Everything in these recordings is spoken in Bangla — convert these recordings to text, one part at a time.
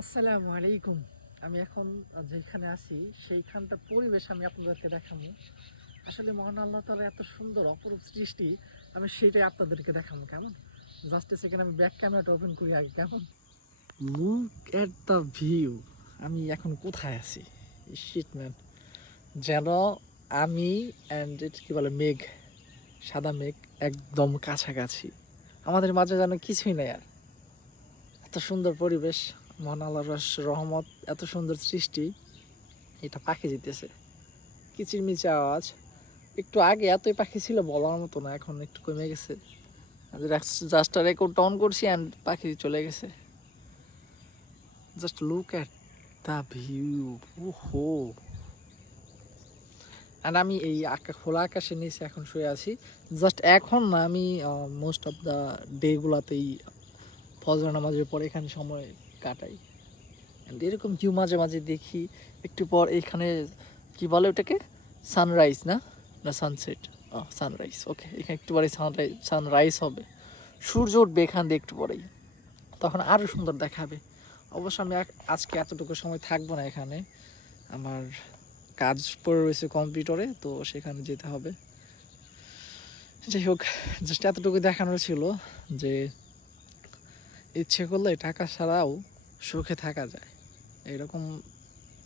আসসালামু আলাইকুম। আমি এখন যেখানে আছি সেইখানটার পরিবেশ আমি আপনাদেরকে দেখাবো। আসলে মহান আল্লাহ তাআলার এত সুন্দর অপরূপ সৃষ্টি, আমি সেটাই আপনাদেরকে দেখাবো। কেমন? জাস্ট এ সেকেন্ড আমি ব্যাক ক্যামেরাটা ওপেন করি আগে। কেমন? Look at the view. আমি এখন কোথায় আছি? শিট ম্যান, যেন আমি অ্যান্ড কি বলে মেঘ, সাদা মেঘ একদম কাছাকাছি। আমাদের মাঝে যেন কিছুই নেই আর। এত সুন্দর পরিবেশ, মহান আল্লাহর রহমত, এত সুন্দর সৃষ্টি। এটা পাখি দিতেছে, কিচিরমিচির আওয়াজ। একটু আগে এতই পাখি ছিল বলার মতো না, এখন একটু কমে গেছে। জাস্ট রেকর্ড অন করছি অ্যান্ড পাখি চলে গেছে। Just look at the view. ওহো, অ্যান্ড আমি এই খোলা আকাশের নিচে এখন শুয়ে আছি। জাস্ট এখন না, আমি মোস্ট অফ দ্য ডেগুলাতেই ফজর নামাজের পর এখানে সময় কাটাই। অ্যান্ড এরকম ভিউ মাঝে মাঝে দেখি। একটু পর এখানে কি বলে ওটাকে, সানরাইজ না না সানসেট, সানরাইজ। ওকে, এখানে একটু পরে সানরাইজ হবে, সূর্য উঠবে এখান দিয়ে একটু পরেই, তখন আরও সুন্দর দেখাবে। অবশ্য আমি আজকে এতটুকু সময় থাকবো না এখানে, আমার কাজ পড়ে রয়েছে কম্পিউটারে, তো সেখানে যেতে হবে। যাই হোক, জাস্ট এতটুকু দেখানোর ছিল যে ইচ্ছে করলে টাকা ছাড়াও সুখে থাকা যায়। এরকম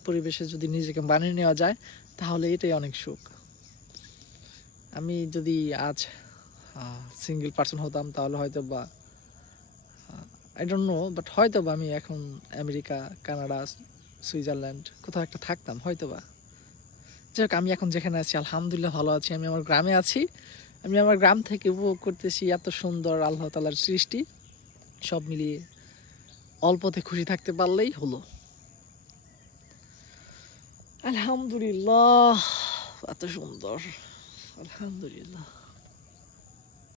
পরিবেশে যদি নিজেকে বানিয়ে নেওয়া যায় তাহলে এটাই অনেক সুখ। আমি যদি আজ সিঙ্গেল পার্সন হতাম তাহলে হয়তো বা আই ডোন্ট নো, বাট হয়তো বা আমি এখন আমেরিকা, কানাডা, সুইজারল্যান্ড কোথাও একটা থাকতাম হয়তো বা। যাই হোক, আমি এখন যেখানে আছি আলহামদুলিল্লাহ ভালো আছি। আমি আমার গ্রামে আছি, আমি আমার গ্রাম থেকে উপভোগ করতেছি এত সুন্দর আল্লাহ তাআলার সৃষ্টি। সব মিলিয়ে অল্পতে খুশি থাকতে পারলেই হলো। আলহামদুলিল্লাহ, এত সুন্দর, আলহামদুলিল্লাহ।